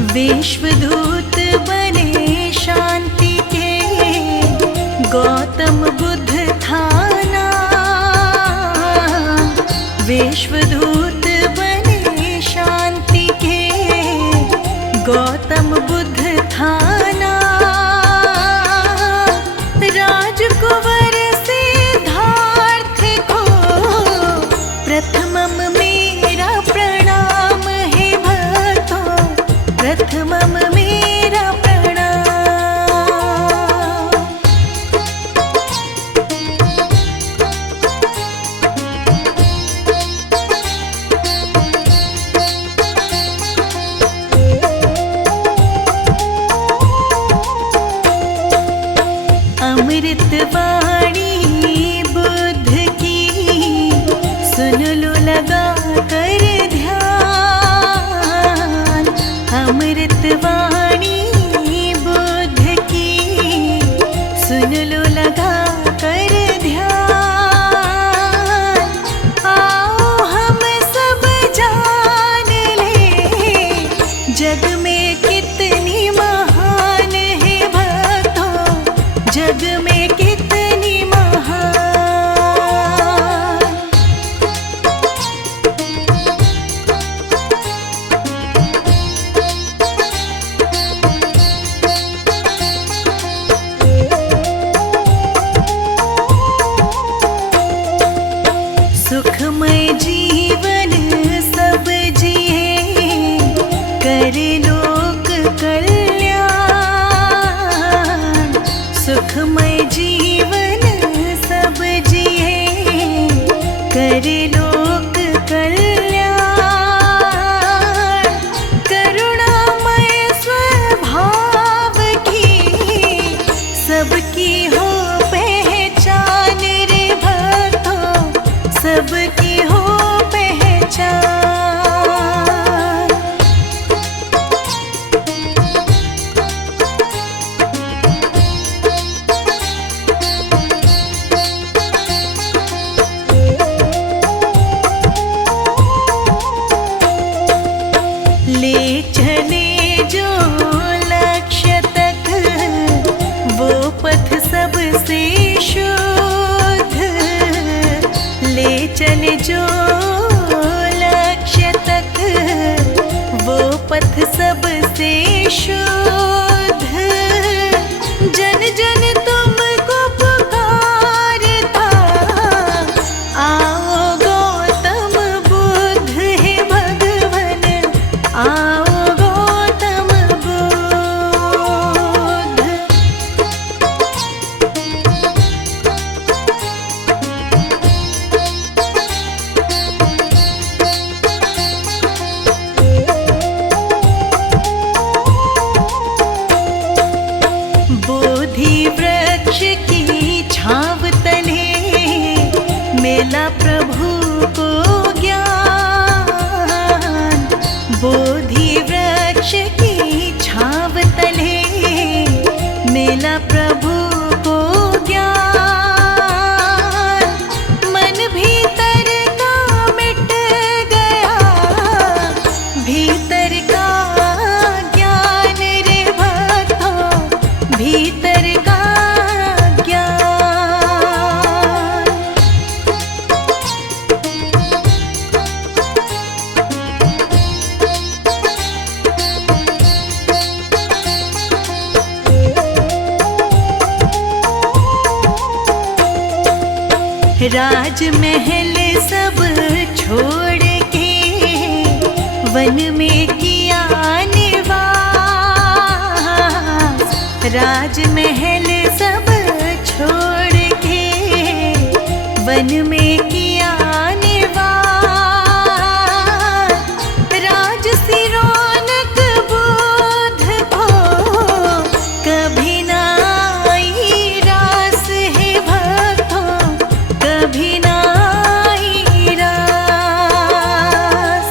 विश्वदूत बने शांति के, गौतम बुद्ध थाना। विश्वदूत बने शांति के, गौतम बुद्ध थाना। राजकुंवर सिद्धार्थ को प्रथमम मेरा प्रणाम है भक्तों, प्रथमम मेरा प्रणाम। अमृत वाणी बुद्ध की, सुन लो लगा कर ध्यान। अमृत वाणी बुद्ध की, सुन लो लगा कर ध्यान। आओ हम सब जान ले, जग में कितनी महान है भक्तों, जग में कितनी महान। सुखमय जीवन सब जिए, करे लोक कल्याण। सुखमय जीवन सब जिए, करे लोक कल्याण। करुणामय स्वभाव की, सबकी हो पहचान रे भक्तों, सबकी हो पहचान। ले चले जो लक्ष्य तक, वो पथ सबसे शुद्ध। ले चले जो लक्ष्य तक, वो पथ सबसे शुद्ध। जन जन तुमको पुकारता, आओ गौतम बुद्ध है भगवन, आओ गौतम बुद्ध। बोधि वृक्ष की छांव तले, मेला प्रभु को ज्ञान। बोधि वृक्ष की छांव तले, मेला प्रभु को ज्ञान। मन भीतर का मिट गया, भीतर का ज्ञान रे भक्तों, भीतर का ज्ञान। राजमहल सब छोड़ के, वन में किया निवास। राजमहल सब छोड़ के, वन में किया निवास। राजसी रौनक बुद्ध को, कभी ना आई रास है भक्तों, कभी ना आई रास।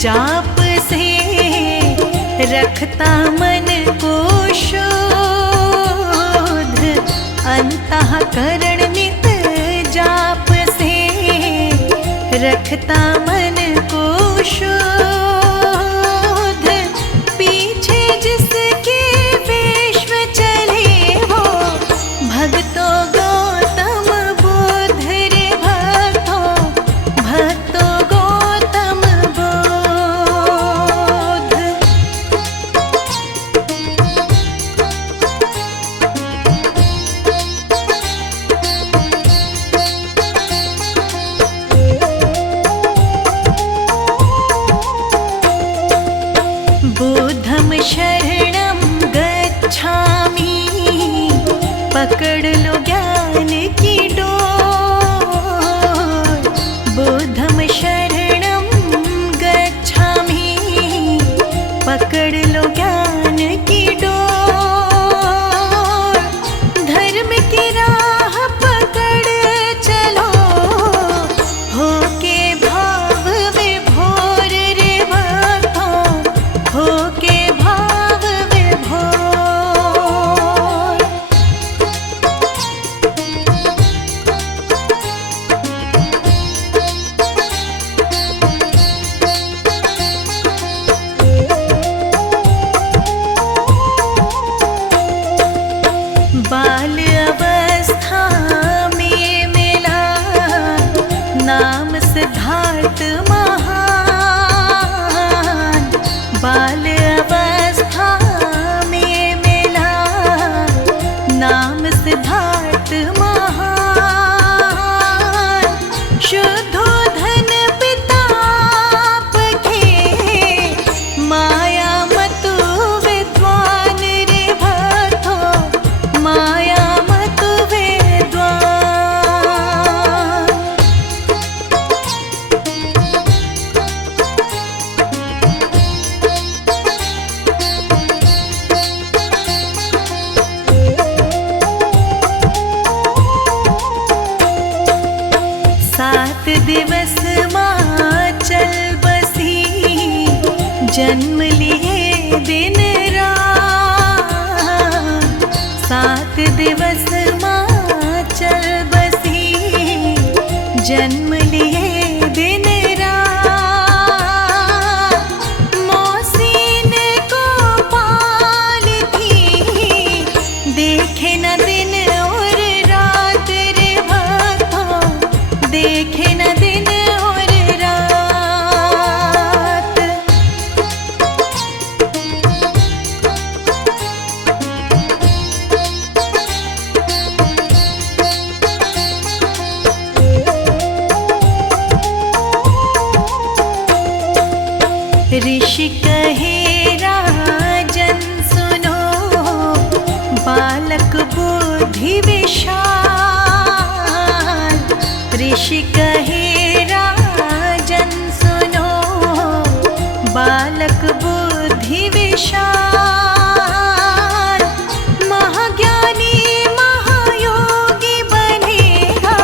जाप से रखता मन को शुद्ध, अंतःकरण नित जाप से रखता मन को शुद्ध। पीछे जिसके विश्व चले वो भक्तों गौतम बुद्ध रे, भक्तों भक्तों गौतम बुद्ध। बुद्धं शरणं गच्छामि, पकड़ लो ज्ञान की डोर। बुद्धं शरणं गच्छामि, पकड़ लो ज्ञान की डोर। धर्म की राह पकड़ चलो, होके भाव विभोर रे भक्तों, होके भाव विभोर। बाल अवस्था में मिला नाम सिद्धार्थ महान। बाल अवस्था में मिला नाम सिद्धार्थ महान। शुद्धोधन पिता के माया मतु विद्वान रे भक्तों, माया मतु विद्वान। सात दिवस माचल बसी, जन्म लिए दिन रात। सात दिवस माचल बसी, जन्म लिए दिन रात। मौसीन को पाल थी, देखे न दिन और रात रे भक्तों, देखे न दिन और रात। ऋषि कहे राजन सुनो, बालक बुद्धि विशाल। ऋषि कहे राजन सुनो, बालक बुद्धि विशाल। महाज्ञानी महायोगी बनेगा,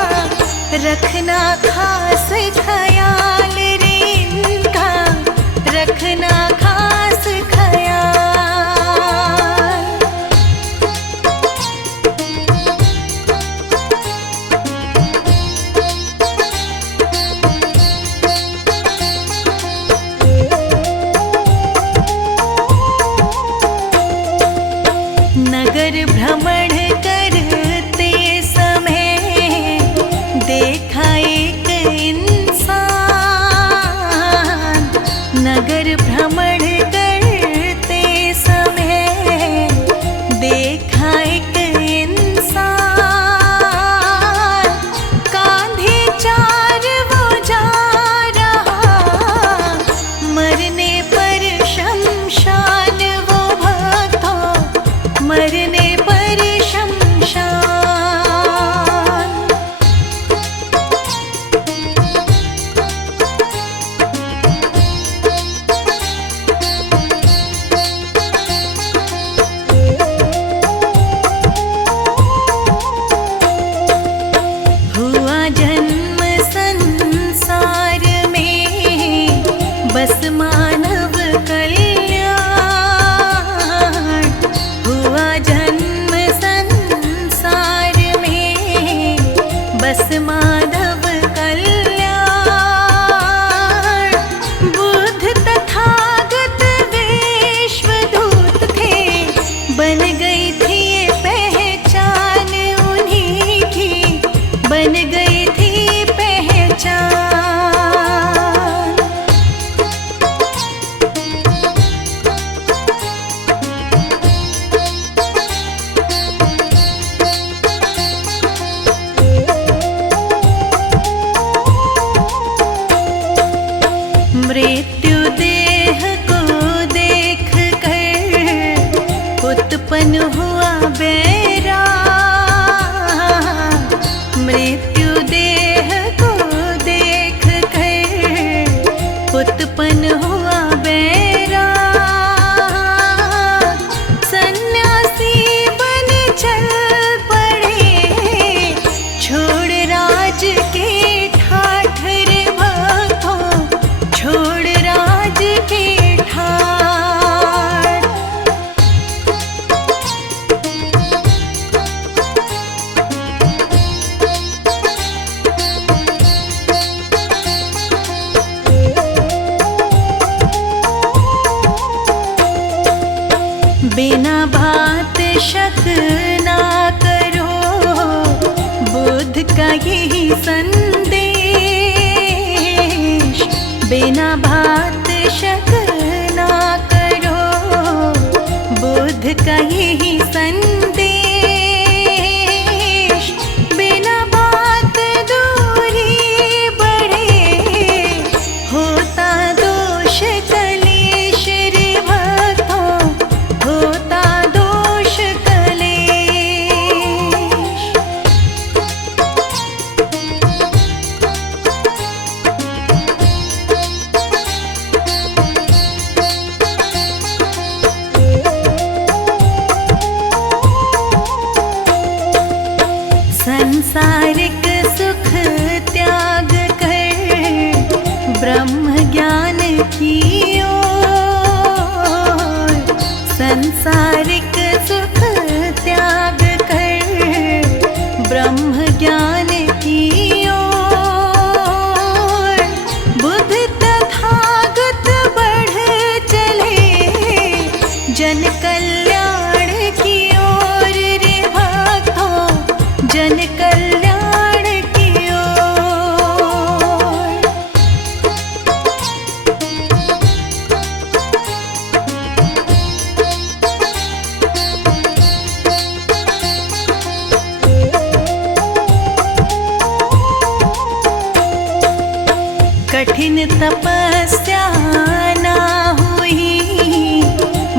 रखना खास ख्याल रे इनका, रखना खास ख्याल। नगर भ्रमण करते समय देखा एक इंसान। नगर भ्रमण करते समय देखा एक इंसान। कांधे चार वो जा रहा, मरने पर शमशान वो भक्तों, मरने पर शमशान। हुआ जन्म संसार में, बस बिना बात शक ना करो, बुद्ध का यही संदेश। बिना बात शक ना करो, बुद्ध का यही संदेश। बिना बात दूरी बढ़े, होता दोष कलेश रे भक्तों, होता दोष कलेश। संसारिक सुख त्याग कर ब्रह्म ज्ञान की ओर। संसारिक सुख त्याग कर ब्रह्म ज्ञान की ओर। बुद्ध तथागत बढ़ चले जन कल्याण की ओर रे भक्तों, जन कल्याण की ओर। कठिन तपस्या ना हुई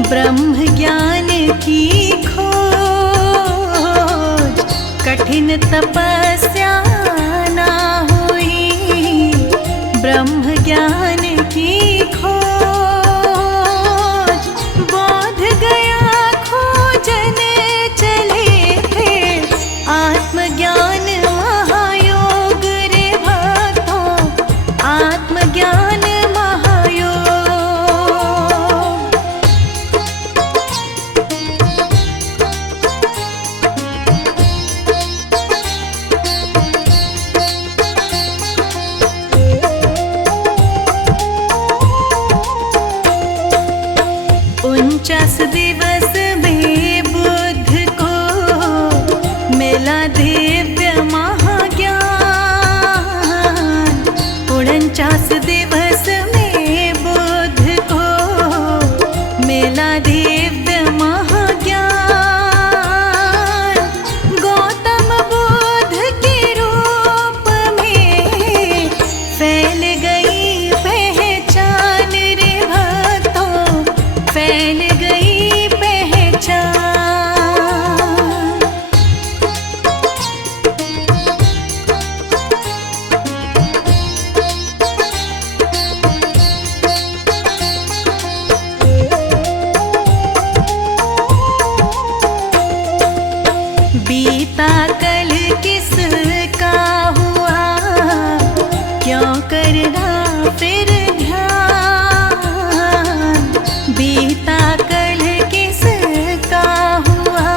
ब्रह्म ज्ञान की खोज। कठिन तपस्या ना हुई ब्रह्म ज्ञान की खोज। बोध गया खोजन चले फिर आत्मज्ञान महायोग रे भक्तों, आत्मज्ञान महायोग। उनचास दिवस में बुद्ध को मिला दिव्य महाज्ञान। 49 दिवस में बुद्ध को मिला दिव्य महाज्ञान। गौतम बुद्ध के रूप में फैल गई पहचान रे भक्तों, फैल गई पहचान। बीता कल किसका हुआ, क्यों करना फिर ध्यान। बीता कल किसका हुआ,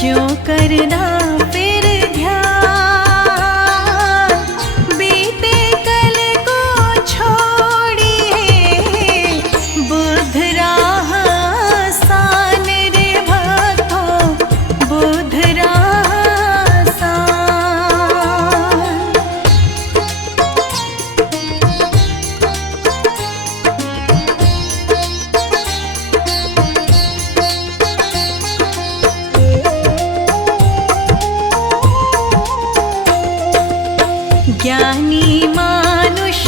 क्यों करना फिर ध्यान। बीते कल को छोड़िए, बुद्ध राह आसान रे भक्तों, बुद्ध राह आसान। ज्ञानी मानुष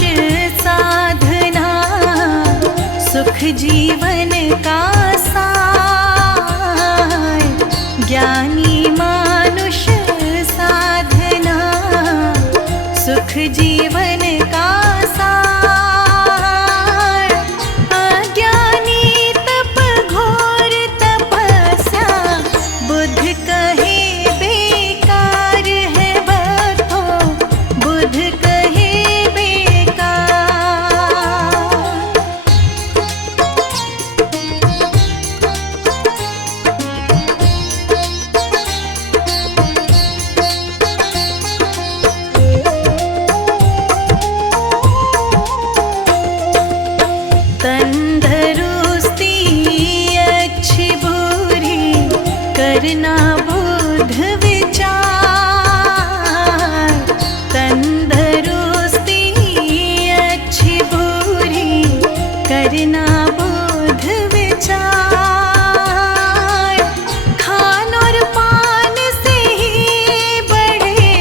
साधना सुख जीवन का सार। ज्ञानी मानुष साधना सुख जीवन का सार। अज्ञानी तप घोर तपस्या, बुद्ध कहे बेकार है भक्तों, बुद्ध कहे बेकार। तंदरुस्ती करना बुध विचार, तंदरुस्ती अच्छी बुरी करना बुध विचार। खान और पान से ही बढ़े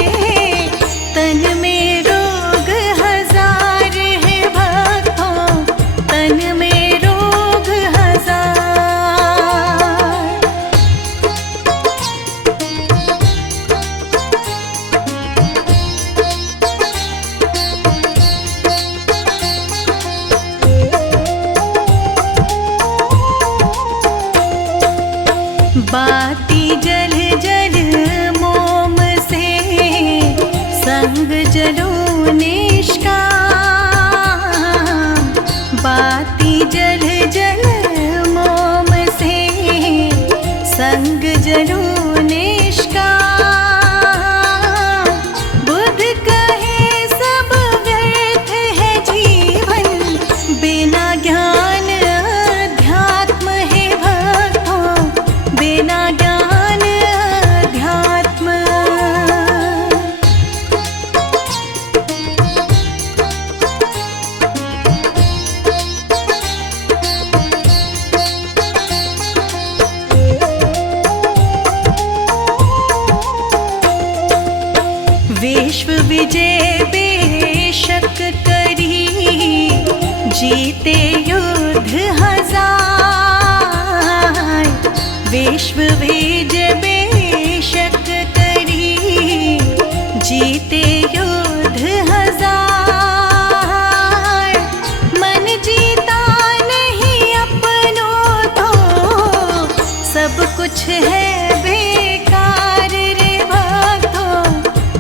तन में रोग हजार है भक्तों, तन में रोग हजार। बाती जल जल मोम से संग जलो निष्काम, बाती जल जल मोम से संग जलो निष्काम। बुध कहे सब व्यर्थ है जीवन, बिना ज्ञान अध्यात्म है भक्तों, बिना ज्ञान अध्यात्म। विश्व विजय बेशक करी, जीते युद्ध हजार। विश्व विजय बेशक करी, जीते युद्ध हजार। मन जीता नहीं अपनों तो सब कुछ है बेकार रे भक्तों,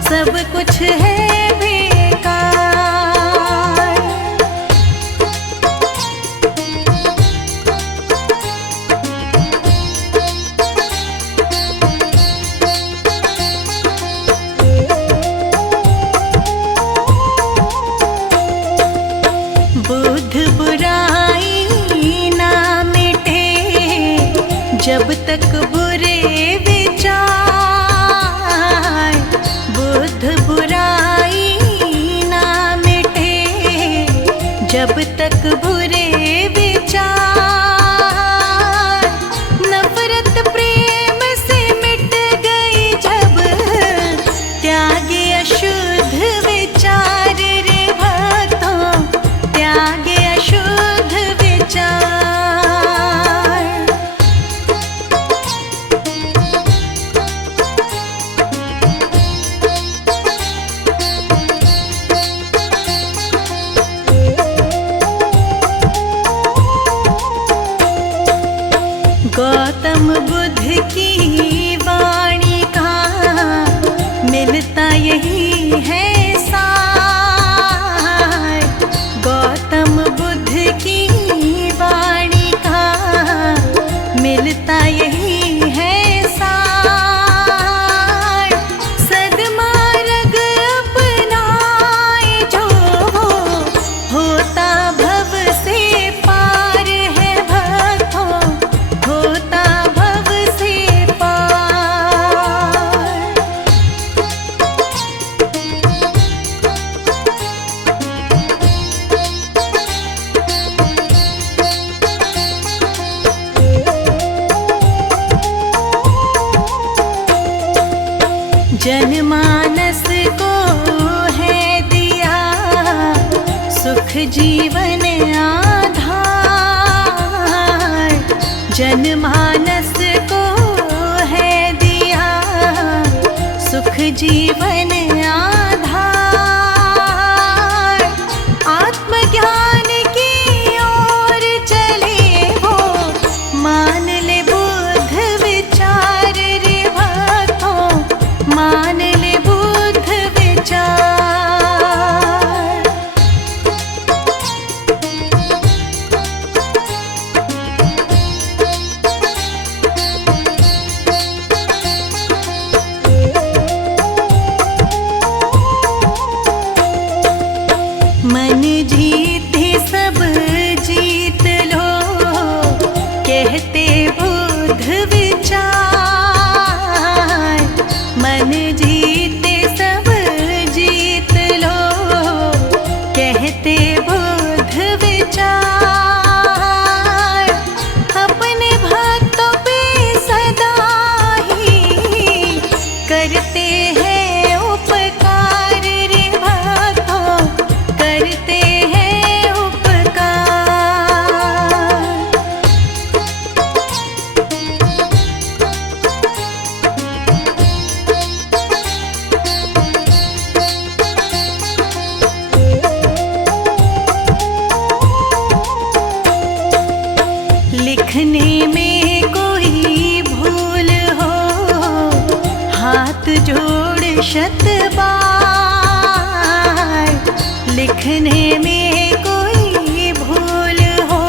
सब कुछ है बेकार। बुध बुराई ना मिटे जब तक बुरे विचार, बुध बुराई ना मिटे जब तक बुरे विचार। नफरत प्रेम से मिट गई जब, त्यागे अशुद्ध विचार रे भक्तों, त्यागे अशुद्ध विचार। गौतम बुद्ध की वाणी का मिलता यही है सार। गौतम बुद्ध की वाणी का मिलता यही है सार। सद्मार्ग अपनाए जो होता भव से पार है भक्तों, होता भव से पार। जनमानस को है दिया सुख जीवन आधार, जनमानस को है दिया सुख जीवन आधार। आत्मज्ञान की ओर चले वो, मान ले बुध विचार रे भक्तों, मान ले बुध विचार। लिखने में कोई भूल हो, हाथ जोड़ शत बार। लिखने में कोई भूल हो,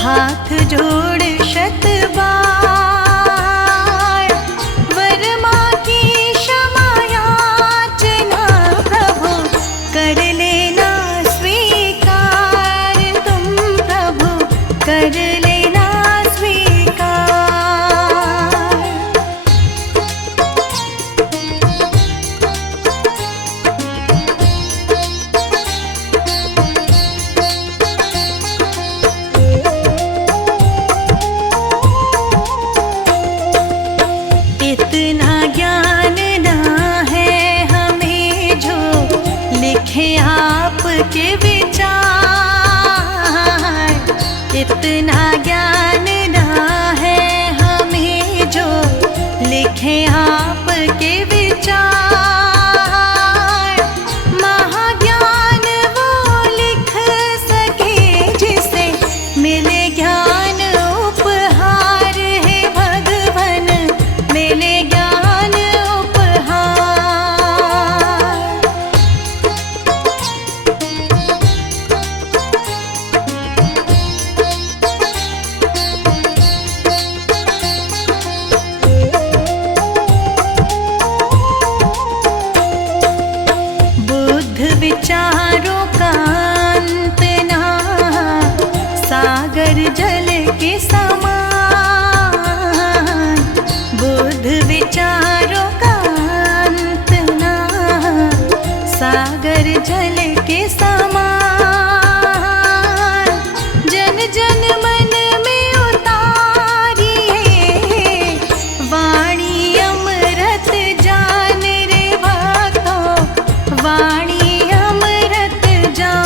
हाथ जोड़ शत बार। वर्मा की क्षमा याचना प्रभु कर लेना स्वीकार, तुम प्रभु कर लेना स्वीकार। इतना ज्ञान ना है हमें जो लिखे आपके विचार। इतना ज्ञान ना है हमें जो लिखे आपके विचार। महाज्ञान वो लिख सके जिसे मिले ज्ञान उपहार है भगवन, मिले ज्ञान उपहार। बुद्ध विचारों का अंत ना, सागर जल के समान। बुद्ध विचारों का अंत ना, सागर जल के समान। जन जन मन में उतारिए वाणी अमृत जान रे भक्तों, वाणी अमृत जान।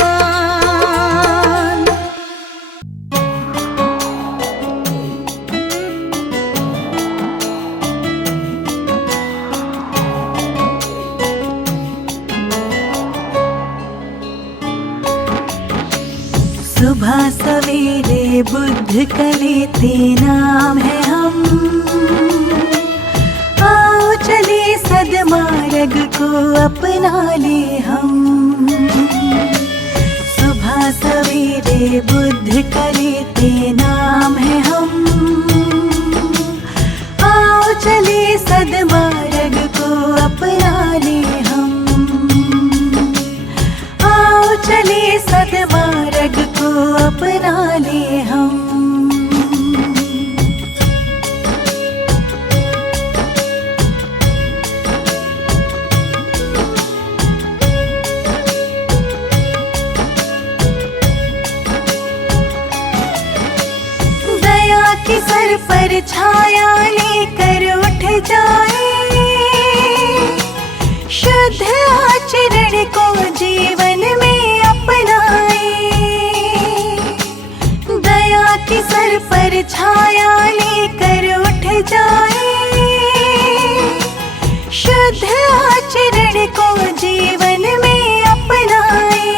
सुबह सवेरे बुद्ध कलेते नाम है हम, आओ चले सद्मार्ग को अपना ले हम। सुबह सवेरे बुद्ध कलेते नाम है हम, आओ चले सद्मार्ग को अपना ले हम। आओ चले सद्मार्ग को अपना ले हम। दया की सर पर छाया लेकर उठ जाए, शुद्ध आचरण को जीवन में अपनाए। दया की सर पर छाया लेकर उठ जाए, शुद्ध आचरण को जीवन में अपनाए।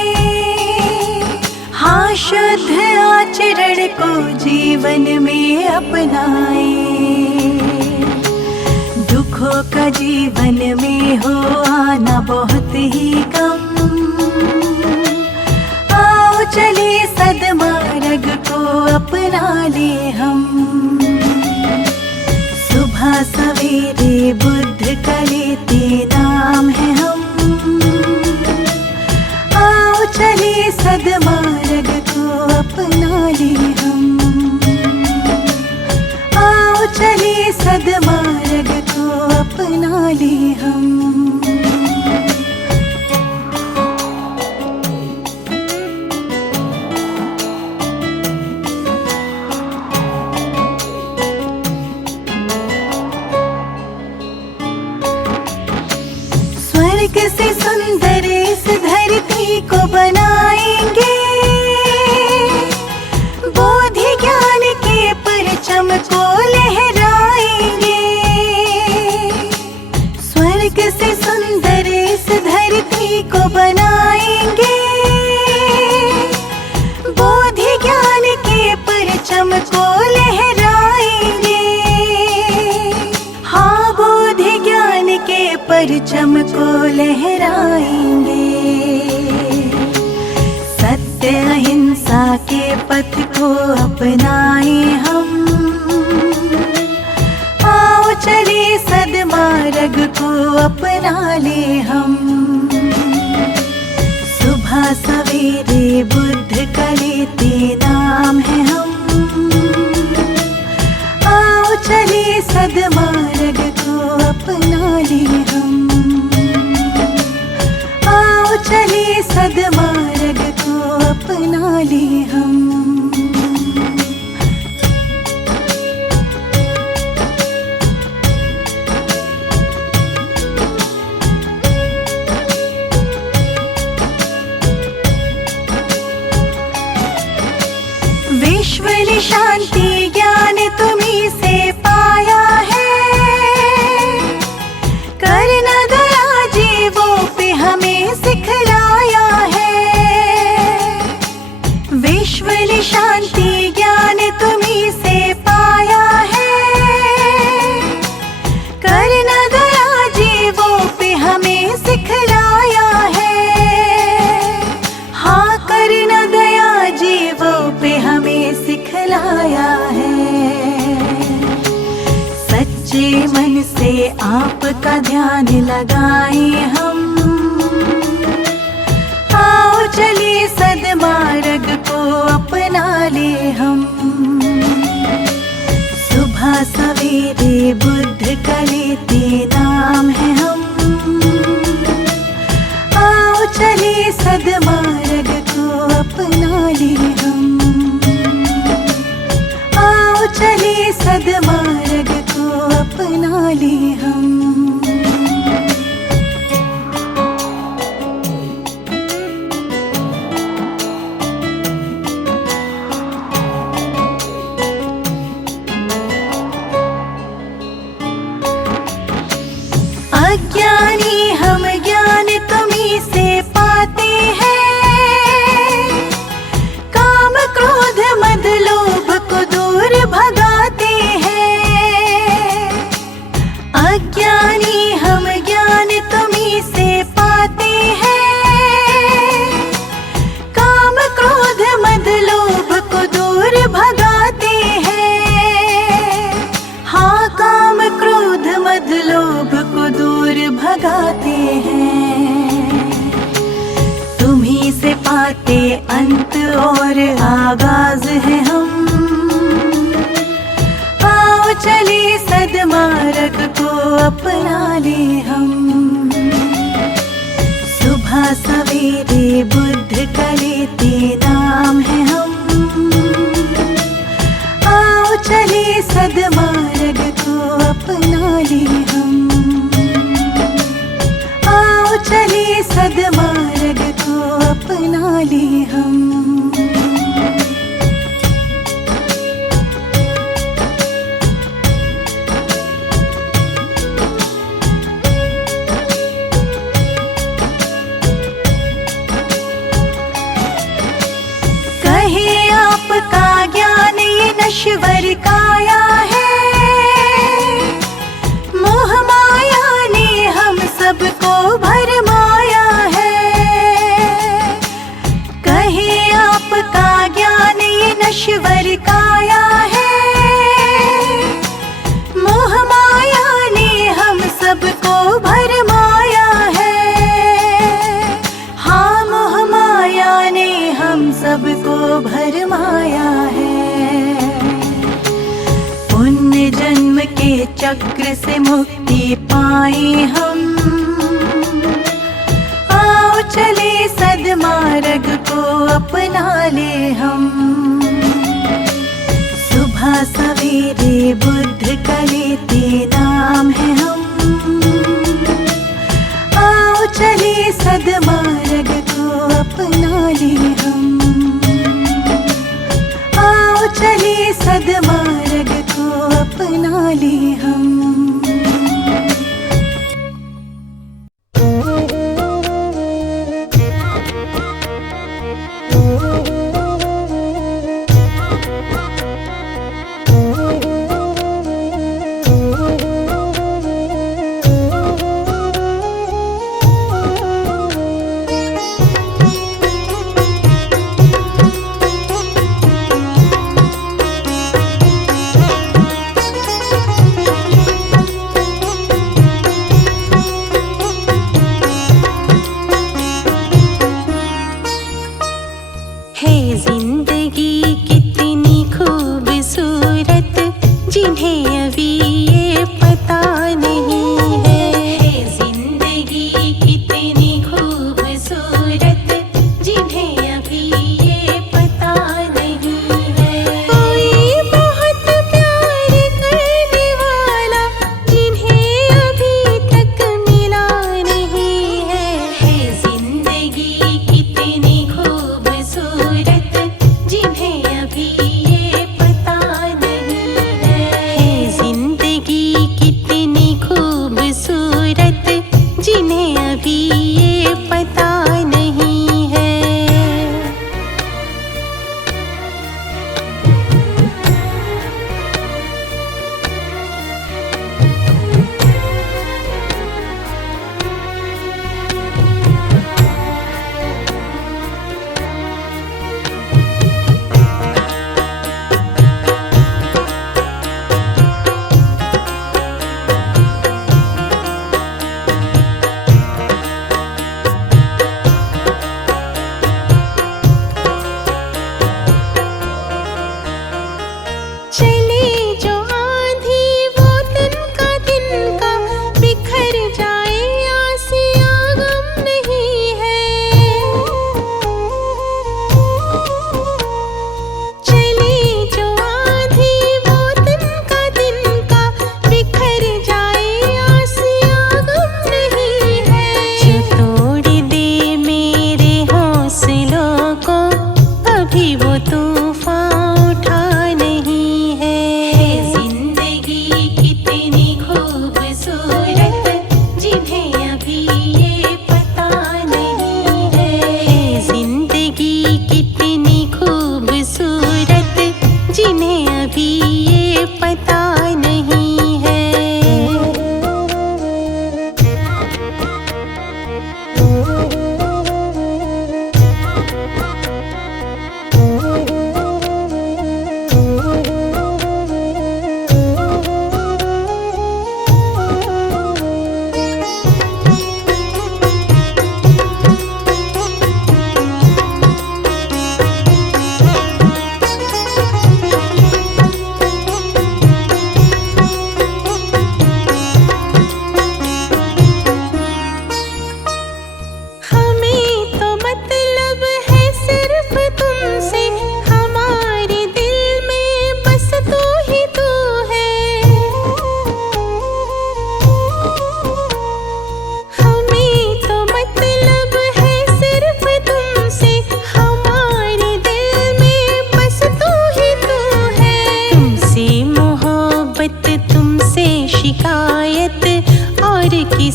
हाँ, शुद्ध आचरण को जीवन में अपनाए। दुखों का जीवन में हो आना बहुत ही कम, आओ चले सद्मार्ग को अपना ले हम। सुबह सवेरे बुद्ध कलेते नाम है हम, आओ चले सद्मार्ग को अपना ले हम। आओ चले सद्मार्ग को अपना ले हम। स्वर्ग से सुंदर इस धरती को बनाएंगे, बोधि ज्ञान के परचम को लहराएंगे। स्वर्ग से परचम को लहराएंगे। सत्य अहिंसा के पथ को अपनाए हम, आओ चले सद्मार्ग को अपना ले हम। सुबह सवेरे बुद्ध का लेते नाम है हम, आओ चले सद्मार्ग को अपना ले हम। आओ चले सद्मार्ग को अपना ले हम। विश्व शांति ज्ञान तुम्हीं से पाया है, करना दया जीवों पे हमें सिखलाया है। विश्व शांति ज्ञान तुम्हीं से पाया है, करना दया जीवों पे हमें सिखलाया है। हाँ, करना दया जीवों पे हमें सिखलाया है। सच्चे मन से आपका ध्यान लगाए हम, आओ चले सद्मार्ग को अपना ले हम। सुबह सवेरे बुद्ध का लेते नाम है हम, आओ चले सद्मार्ग को अपना ले हम। आओ चले सद्मार्ग को अपना ले हम। अज्ञानी हम ज्ञान तुम्हीं से पाते हैं, काम क्रोध मद लोभ को दूर भगाते हैं। अज्ञानी हम ज्ञान तुम्हीं से पाते हैं, काम क्रोध मद लोभ को दूर भगाते हैं। हाँ, काम क्रोध मद लोभ को दूर भगाते हैं। तुम्हीं से पाते अंत और आगाज है हम, आओ चले सद्मार्ग को अपना ले हम। सुबह सवेरे बुद्ध का लेते नाम है हम, आओ चले सद्मार्ग को अपना ले हम। आओ चले सद्मार्ग को अपना ले हम। कहे आपका ज्ञान ये नश्वर काया है, मोह माया ने हम सबको भरमाया है। कहे आपका ज्ञान ये नश्वर काया है, मोह माया ने हम सबको भरमाया है। हाँ, मोह माया ने हम सबको भरमाया है। पुण्य जन्म के चक्र से मुक्ति पाए हम, आओ चले सद्मार्ग को अपना ले हम। सुबह सवेरे बुद्ध का लेते नाम है हम, आओ चले सद्मार्ग को अपना ले हम। आओ चले सद्मार्ग को अपना ले हम।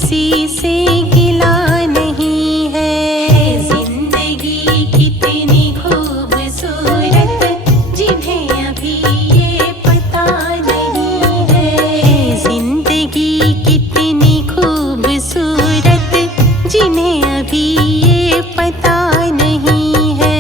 किसी से गिला नहीं है। जिंदगी कितनी खूबसूरत जिन्हें अभी ये पता नहीं है। जिंदगी कितनी खूबसूरत जिन्हें अभी ये पता नहीं है।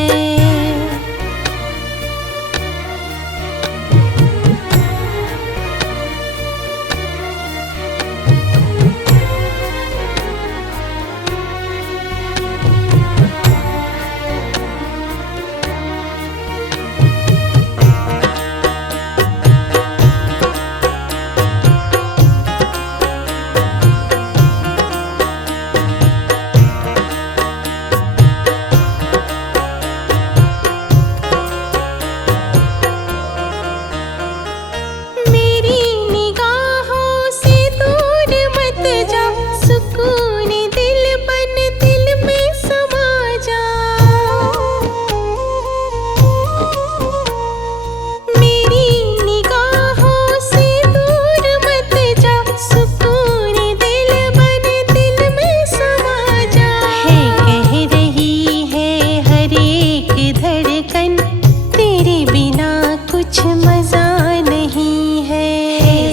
कुछ मजा नहीं है।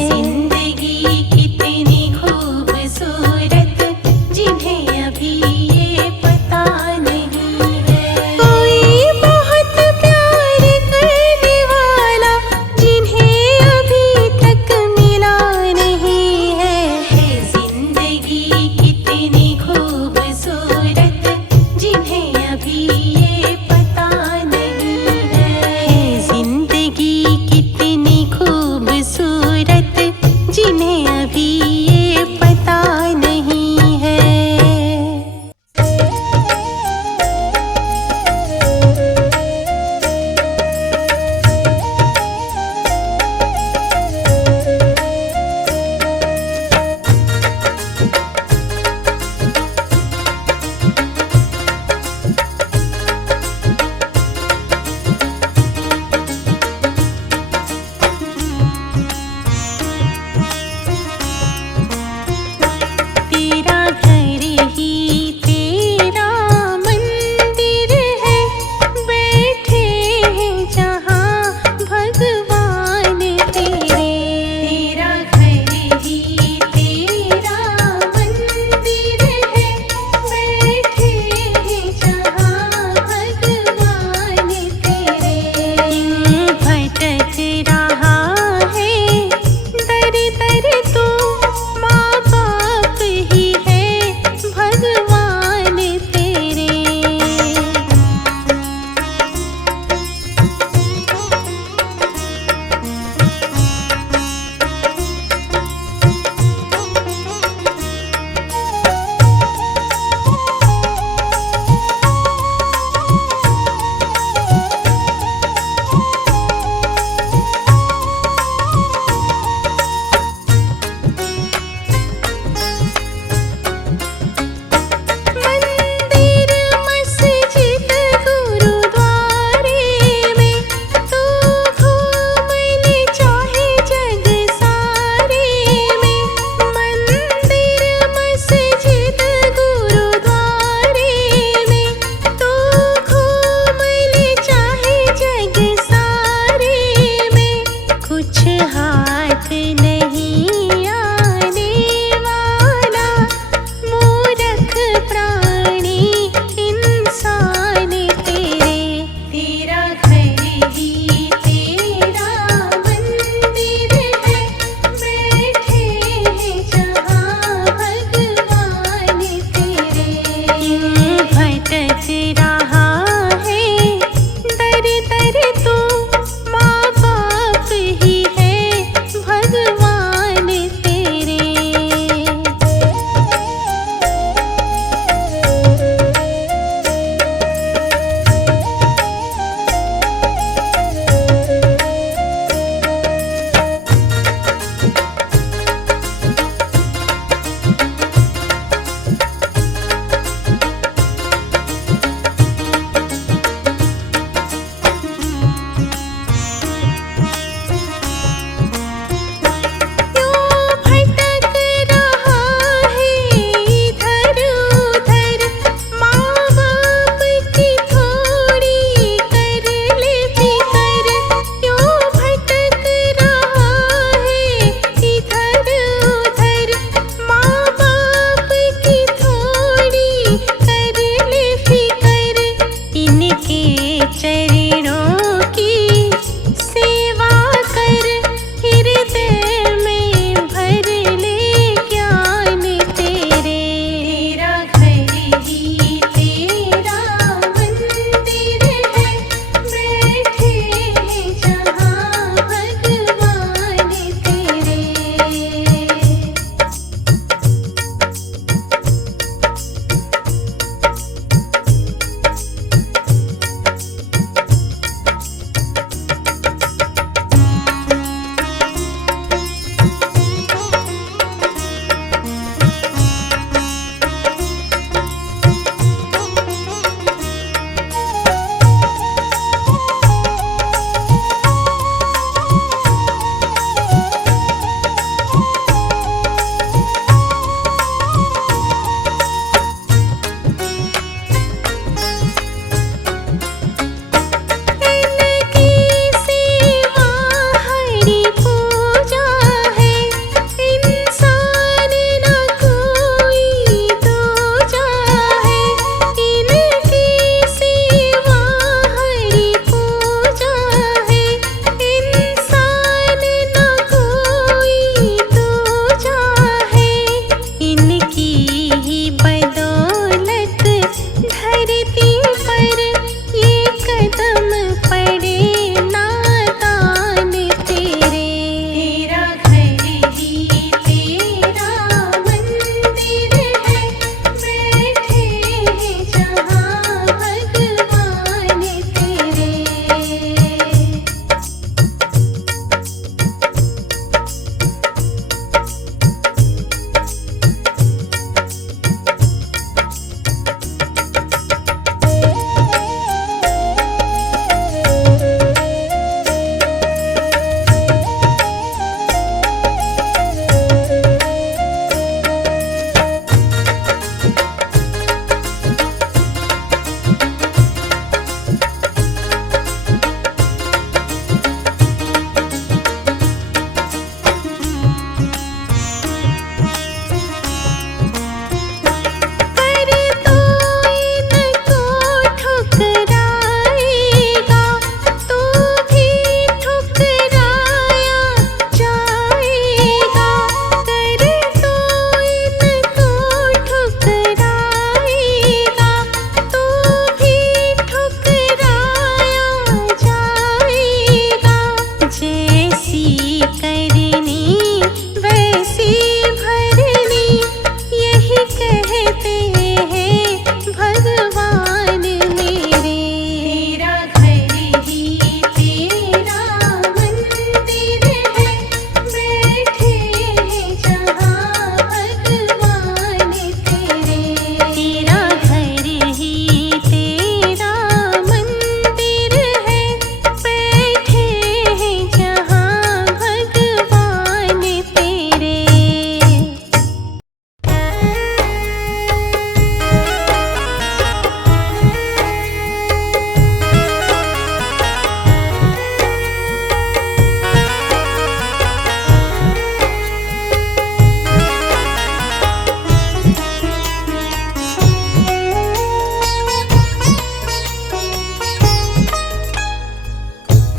जिंदगी कितनी खूबसूरत जिन्हें अभी ये पता नहीं है। कोई बहुत प्यार करने वाला जिन्हें अभी तक मिला नहीं है। जिंदगी कितनी खूबसूरत जिन्हें अभी ये पता नहीं है। जिंदगी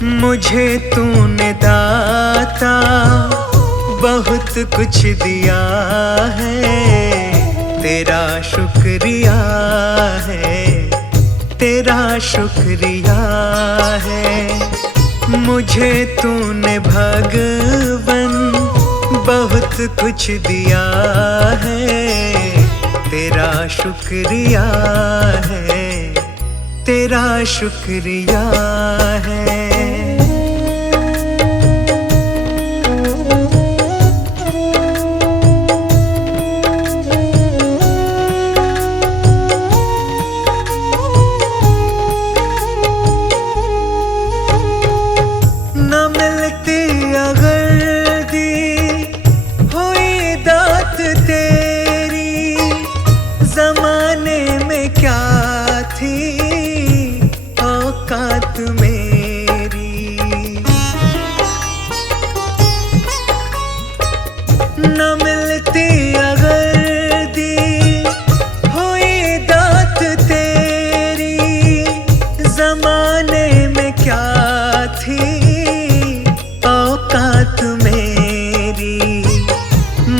मुझे तूने दाता बहुत कुछ दिया है, तेरा शुक्रिया है, तेरा शुक्रिया है। मुझे तूने भगवन बहुत कुछ दिया है, तेरा शुक्रिया है, तेरा शुक्रिया है।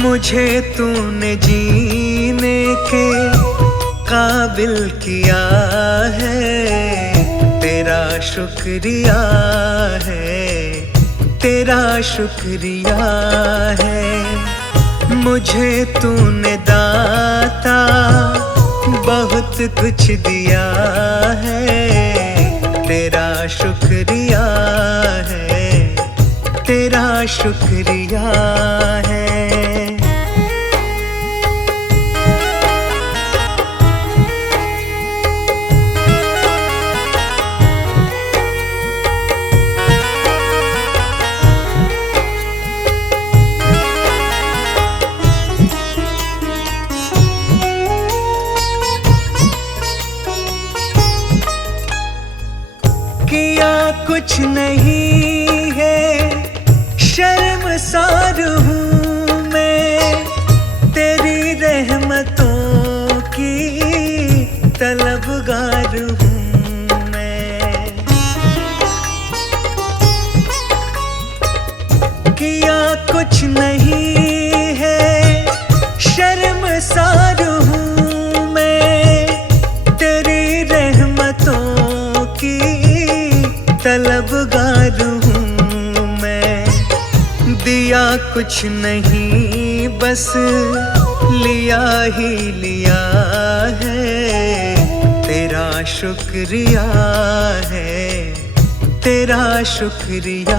मुझे तूने जीने के काबिल किया है, तेरा शुक्रिया है, तेरा शुक्रिया है। मुझे तूने दाता बहुत कुछ दिया है, तेरा शुक्रिया है, तेरा शुक्रिया है। कुछ नहीं है, शर्मसार हूँ मैं, तेरी रहमतों की तलबगार हूँ मैं। किया कुछ नहीं है, शर्मसार हूँ मैं, तेरी रहमतों की तलबगार हूँ मैं। दिया कुछ नहीं बस लिया ही लिया है, तेरा शुक्रिया है, तेरा शुक्रिया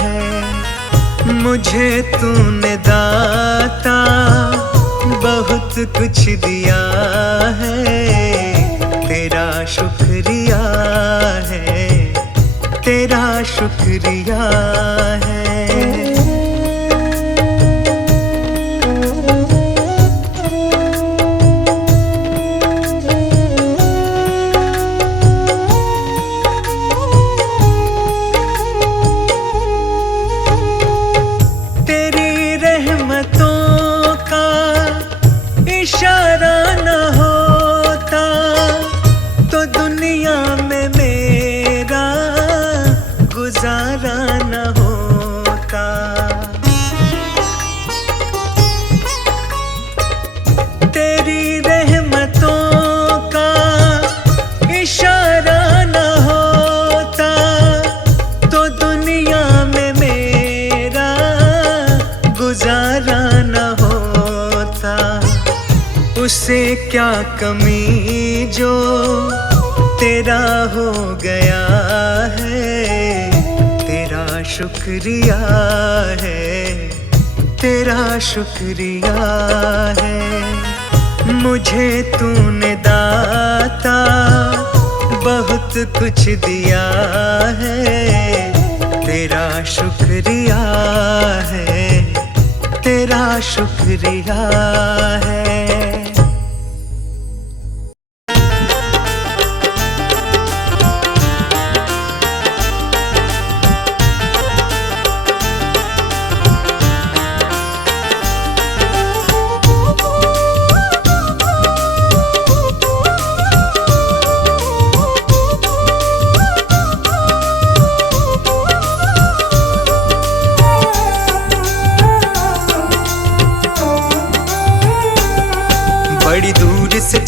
है। मुझे तूने दाता बहुत कुछ दिया है, तेरा शुक्रिया है, तेरा शुक्रिया है। तेरी रहमतों का इशारा न होता तो दुनिया में मेरा गुजारा न होता। तेरी रहमतों का इशारा न होता तो दुनिया में मेरा गुजारा न होता। उसे क्या कमी जो तेरा हो गया है, तेरा शुक्रिया है, तेरा शुक्रिया है। मुझे तूने दाता बहुत कुछ दिया है, तेरा शुक्रिया है, तेरा शुक्रिया है।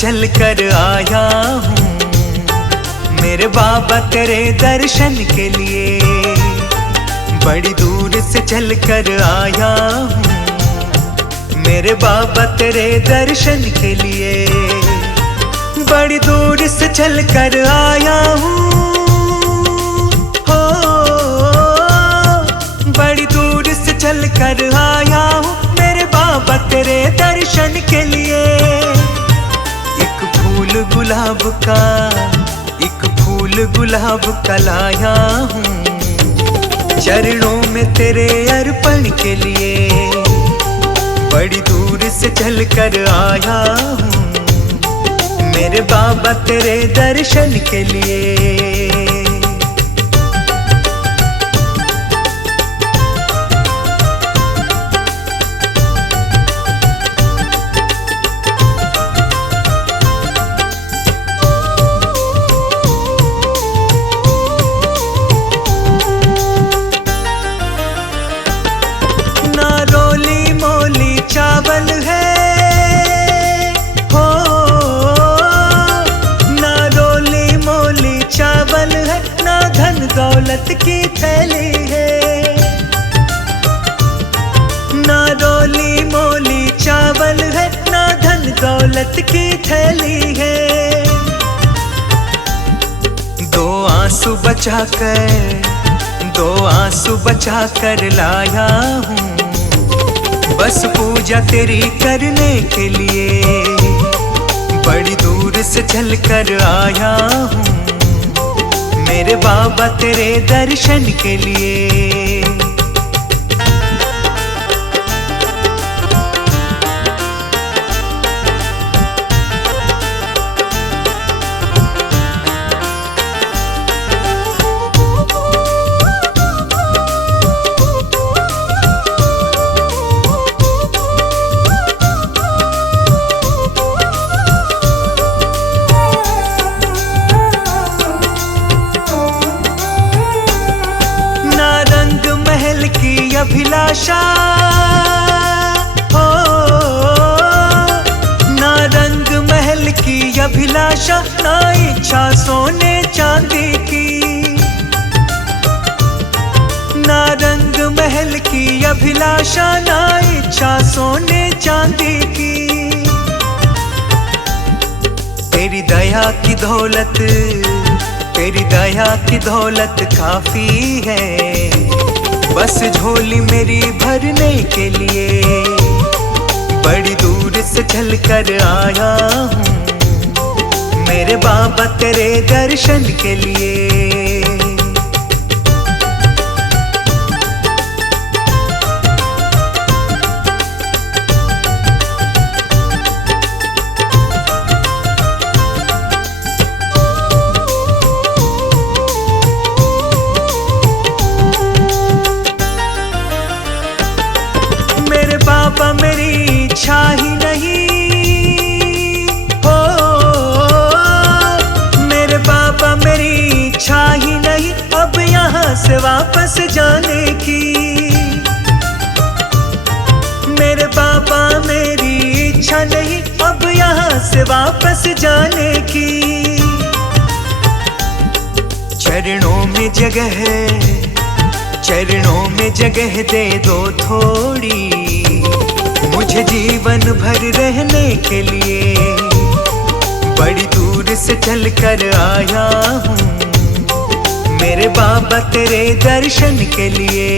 चल कर आया हूँ मेरे बाबा तेरे दर्शन के लिए। बड़ी दूर से चल कर आया हूँ मेरे बाबा तेरे दर्शन के लिए। बड़ी दूर से चल कर आया हूँ, हो बड़ी दूर से चल कर आया हूँ मेरे बाबा तेरे दर्शन के लिए। एक फूल गुलाब का, एक फूल गुलाब का लाया हूँ चरणों में तेरे अर्पण के लिए। बड़ी दूर से चल कर आया हूँ मेरे बाबा तेरे दर्शन के लिए। चावल है हो ना रोली मोली चावल है, ना धन दौलत की थैली है। ना रोली मोली चावल है, ना धन दौलत की थैली है। दो आंसू बचा कर लाया हूँ बस पूजा तेरी करने के लिए। बड़ी दूर से चल कर आया हूँ मेरे बाबा तेरे दर्शन के लिए। अभिलाषा हो ना रंग महल की अभिलाषा, ना इच्छा सोने चांदी की। ना रंग महल की अभिलाषा, ना इच्छा सोने चांदी की। तेरी दया की दौलत, तेरी दया की दौलत काफी है बस झोली मेरी भरने के लिए। बड़ी दूर से चल कर आया हूँ मेरे बाबा तेरे दर्शन के लिए। बाबा मेरी इच्छा ही नहीं हो मेरे बाबा मेरी इच्छा ही नहीं अब यहाँ से वापस जाने की। मेरे बाबा मेरी इच्छा नहीं अब यहाँ से वापस जाने की। चरणों में जगह है, चरणों में जगह दे दो थोड़ी मुझे जीवन भर रहने के लिए। बड़ी दूर से चल कर आया हूँ मेरे बाबा तेरे दर्शन के लिए।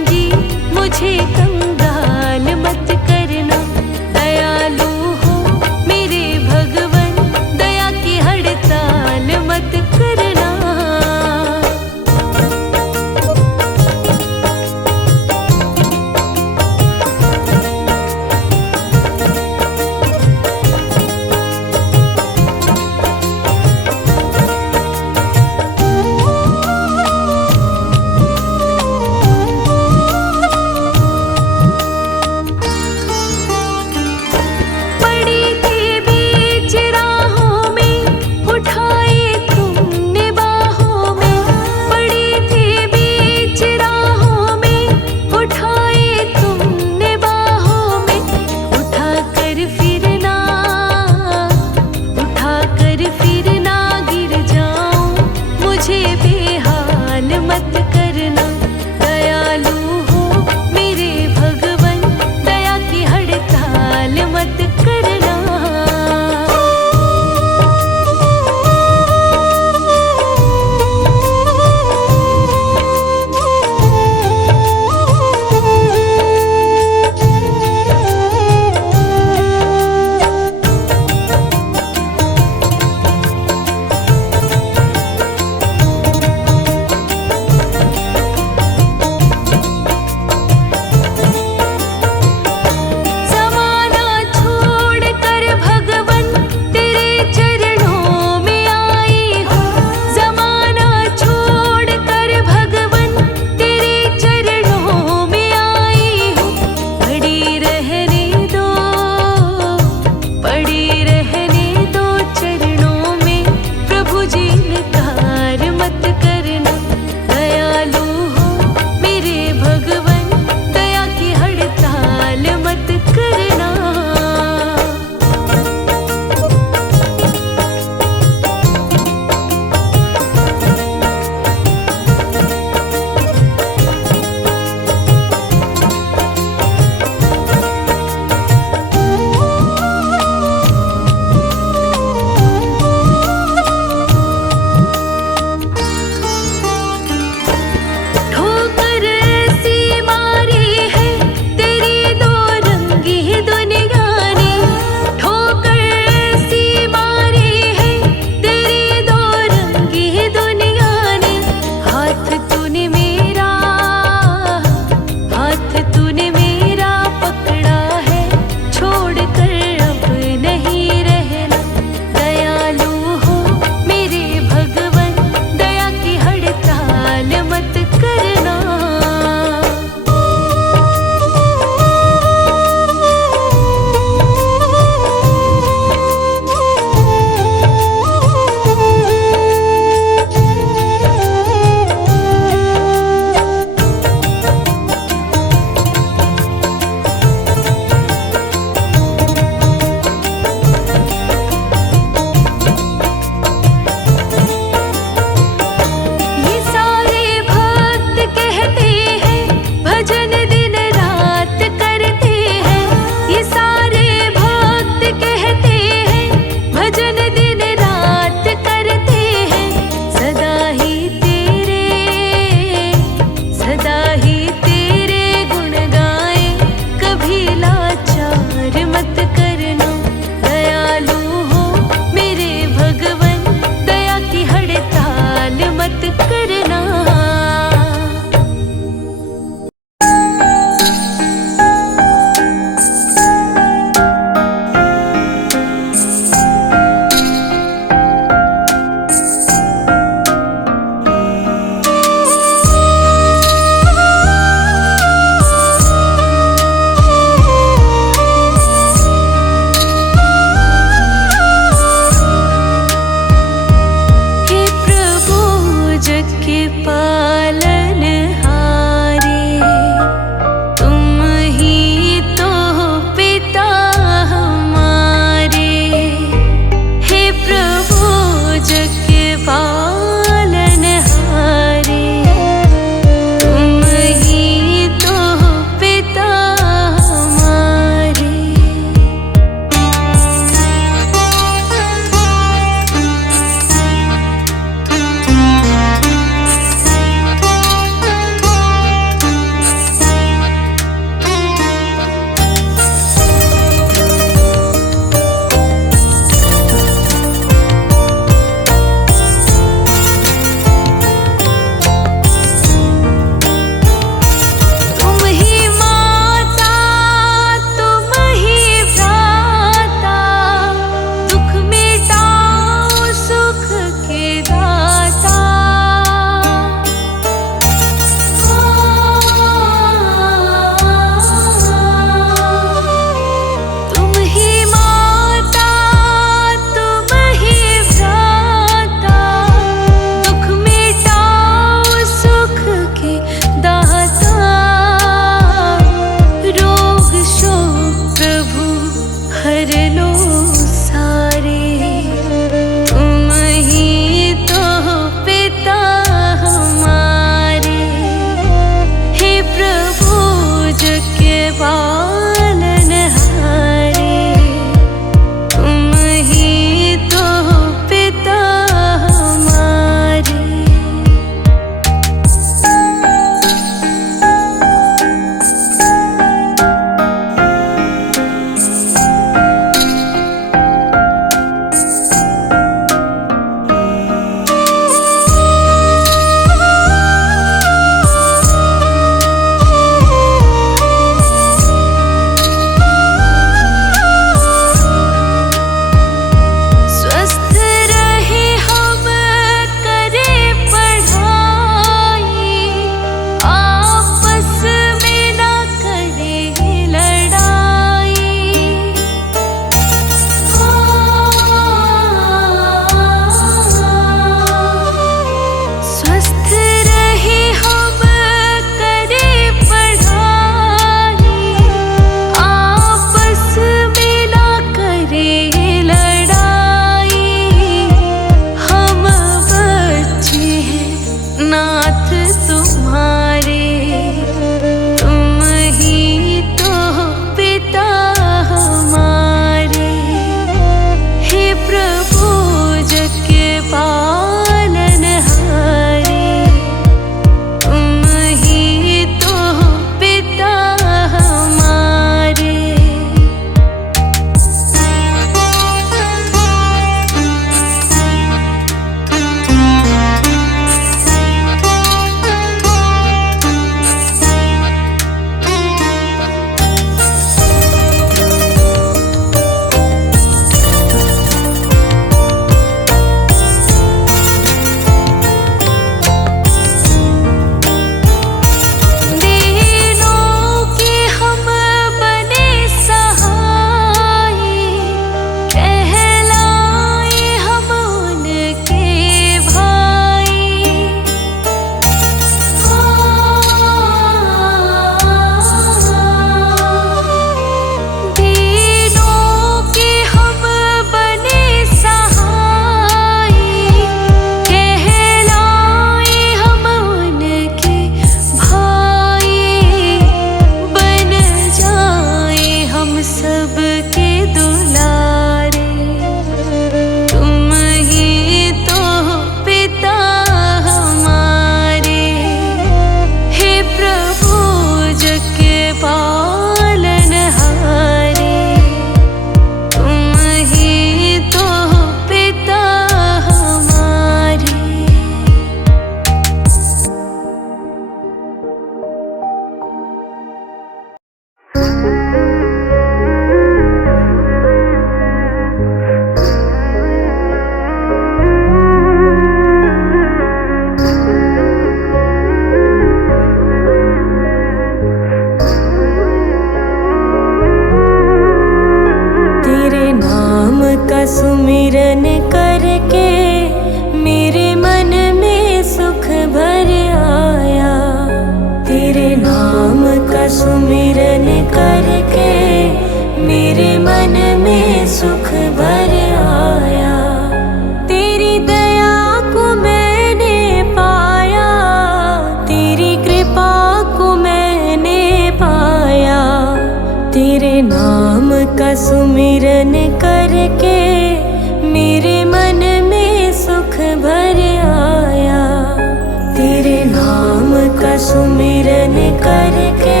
सुमिरन करके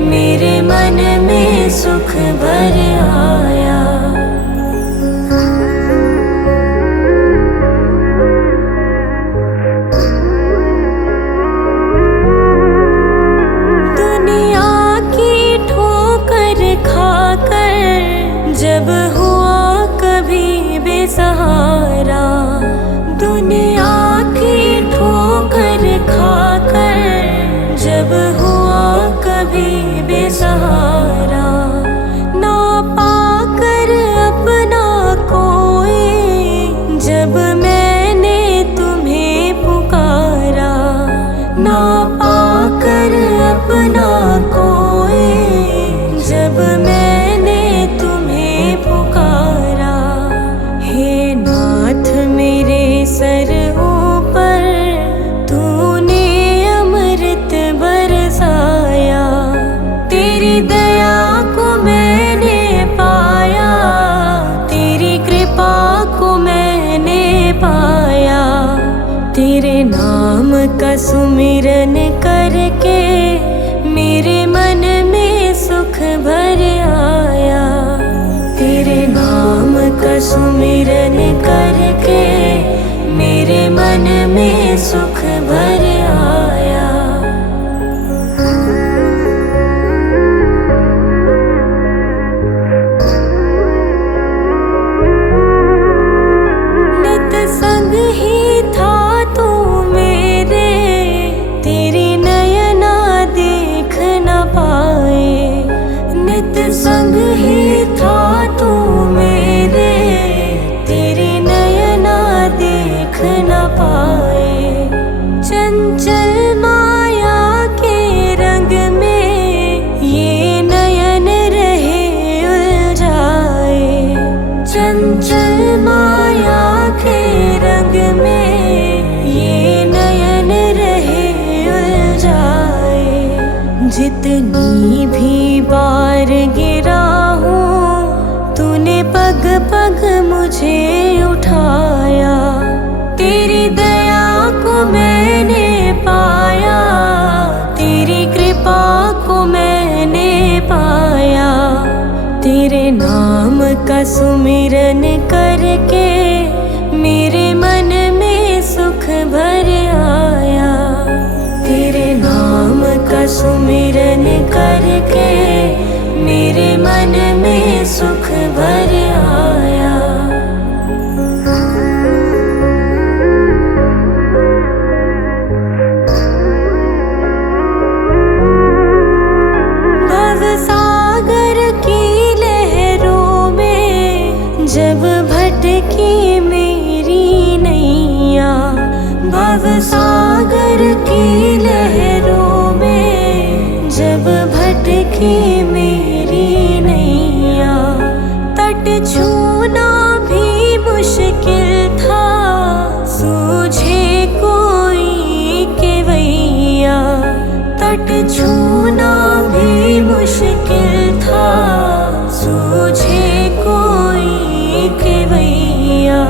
मेरे मन में सुख भर आया। दुनिया की ठोकर खाकर जब हुआ कभी बेसहारा, दुनिया की ठोकर खाकर जब हुआ कभी बेसहारा, ना पाकर अपना कोई जब मैंने तुम्हें पुकारा, ना पाकर अपना कोई जब मैंने तुम्हें पुकारा। हे नाथ मेरे सर ऊपर तूने अमृत बरसाया, तेरी दया को मैंने पाया, तेरी कृपा को मैंने पाया। तेरे नाम का सुमिरन करके मेरे मन में सुख भर आया। तेरे नाम का सुमिरन करके मेरे मन में सुख भर आया। नित संग ही था तू मेरे, तेरी नयना देख न पाए। नित संग ही था तू मेरे, तेरी नयना देख न पाए। चंचल माया के रंग में ये नयन रहे उलझाए, चंचल माया के रंग में ये नयन रहे उलझाए। जितनी भी बार गिरा हूँ तूने पग पग मुझे उठाया, तेरी दया को मैंने पाया, तेरी कृपा को मैंने पाया। तेरे नाम का सुमिरन करके मेरे मन में सुख भर आया। तेरे नाम का सुमिरन करके मेरे मन में सुख भर आया। भवसागर की लहरों में जब भटकी मेरी नैया, भवसागर की लहरों में जब भटकी मेरी नैया, तट छूना भी मुश्किल था सूझे कोई केवैया, तट छूना भी मुश्किल था सूझे कोई केवैया।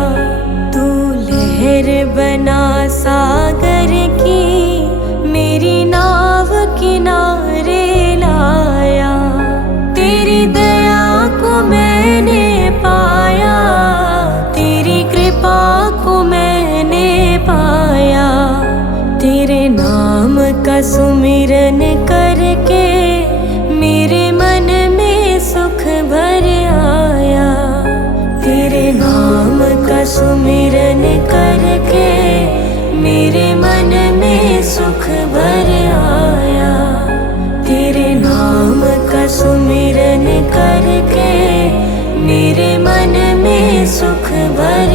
तू लहर बना सागर की मेरी नाव किनारे लाया, तेरी दया को मैंने पाया, तेरी कृपा को मैंने पाया। तेरे नाम का सुमिरन करके मेरे मन में सुख भर आया। तेरे नाम का सुमिरन करके मेरे मन में सुख भर आया। तेरे नाम का सुमिरन करके मेरे मन में सुख भर